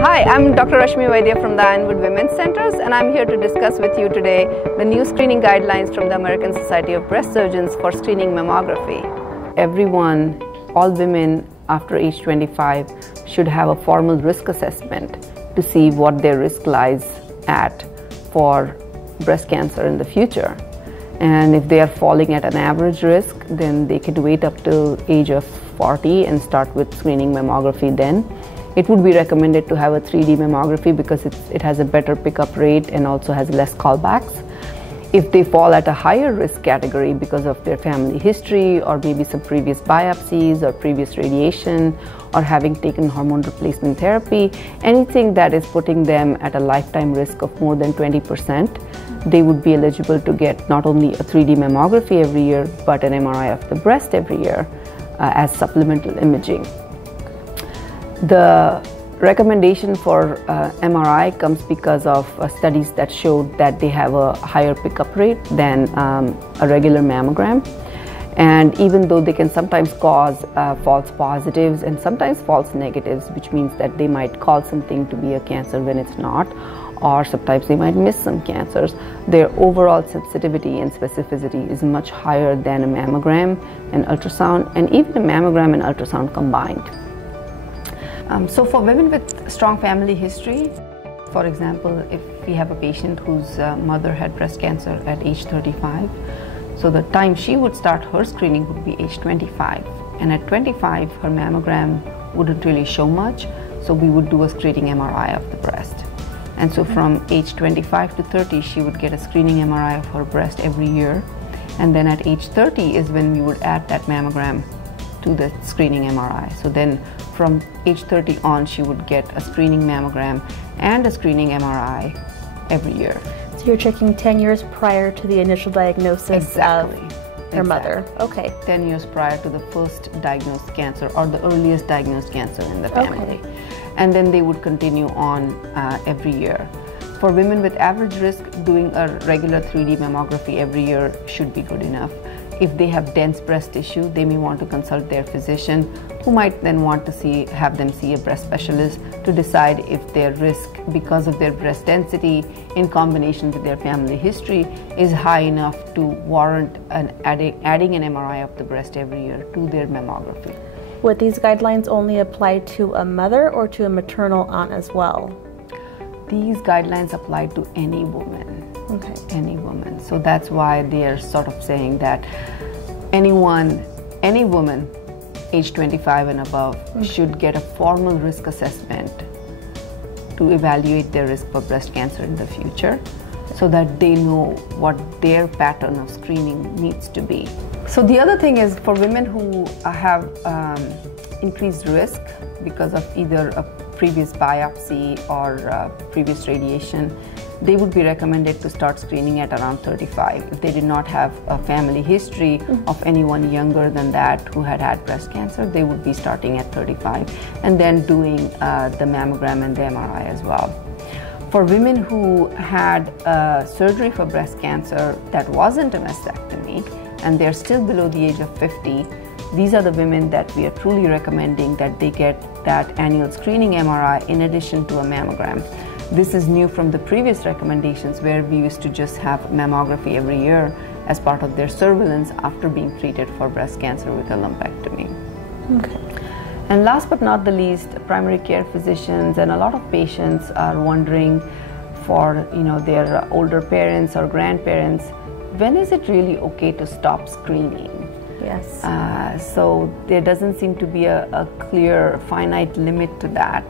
Hi, I'm Dr. Rashmi Vaidya from the Ironwood Women's Centers, and I'm here to discuss with you today the new screening guidelines from the American Society of Breast Surgeons for screening mammography. Everyone, all women after age 25 should have a formal risk assessment to see what their risk lies at for breast cancer in the future. And if they are falling at an average risk, then they can wait up till age of 40 and start with screening mammography then. It would be recommended to have a 3D mammography because it has a better pickup rate and also has less callbacks. If they fall at a higher risk category because of their family history or maybe some previous biopsies or previous radiation or having taken hormone replacement therapy, anything that is putting them at a lifetime risk of more than 20%, they would be eligible to get not only a 3D mammography every year but an MRI of the breast every year as supplemental imaging. The recommendation for MRI comes because of studies that showed that they have a higher pickup rate than a regular mammogram. And even though they can sometimes cause false positives and sometimes false negatives, which means that they might call something to be a cancer when it's not, or sometimes they might miss some cancers, their overall sensitivity and specificity is much higher than a mammogram and ultrasound, and even a mammogram and ultrasound combined. So for women with strong family history, for example, if we have a patient whose mother had breast cancer at age 35, so the time she would start her screening would be age 25. And at 25, her mammogram wouldn't really show much, so we would do a screening MRI of the breast. And so from age 25 to 30, she would get a screening MRI of her breast every year. And then at age 30 is when we would add that mammogram to the screening MRI. So then from age 30 on, she would get a screening mammogram and a screening MRI every year. So you're checking 10 years prior to the initial diagnosis of her mother. Okay. 10 years prior to the first diagnosed cancer or the earliest diagnosed cancer in the family. Okay. And then they would continue on every year. For women with average risk, doing a regular 3D mammography every year should be good enough. If they have dense breast tissue, they may want to consult their physician, who might then want to have them see a breast specialist to decide if their risk because of their breast density in combination with their family history is high enough to warrant adding an MRI of the breast every year to their mammography. Would these guidelines only apply to a mother or to a maternal aunt as well? These guidelines apply to any woman. Okay. Any woman. So that's why they are sort of saying that any woman age 25 and above should get a formal risk assessment to evaluate their risk for breast cancer in the future, so that they know what their pattern of screening needs to be. So the other thing is for women who have increased risk because of either a previous biopsy or previous radiation, they would be recommended to start screening at around 35. If they did not have a family history of anyone younger than that who had breast cancer, they would be starting at 35 and then doing the mammogram and the MRI as well. For women who had surgery for breast cancer that wasn't a mastectomy and they're still below the age of 50, these are the women that we are truly recommending that they get that annual screening MRI in addition to a mammogram. This is new from the previous recommendations where we used to just have mammography every year as part of their surveillance after being treated for breast cancer with a lumpectomy. Okay. And last but not the least, primary care physicians and a lot of patients are wondering for their older parents or grandparents, when is it really okay to stop screening? Yes. So there doesn't seem to be a clear finite limit to that.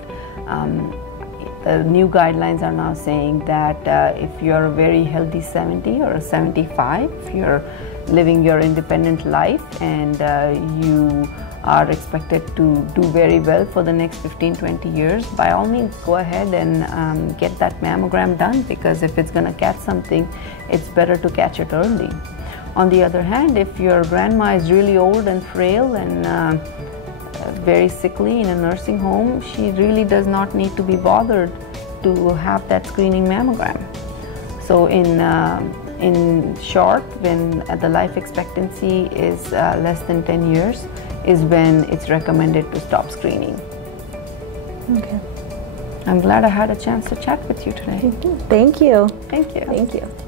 The new guidelines are now saying that if you're a very healthy 70 or a 75, if you're living your independent life and you are expected to do very well for the next 15-20 years, by all means go ahead and get that mammogram done, because if it's going to catch something, it's better to catch it early. On the other hand, if your grandma is really old and frail and very sickly in a nursing home, she really does not need to be bothered to have that screening mammogram. So in short, when the life expectancy is less than 10 years is when it's recommended to stop screening. Okay. I'm glad I had a chance to chat with you today. Thank you. Thank you. Thank you.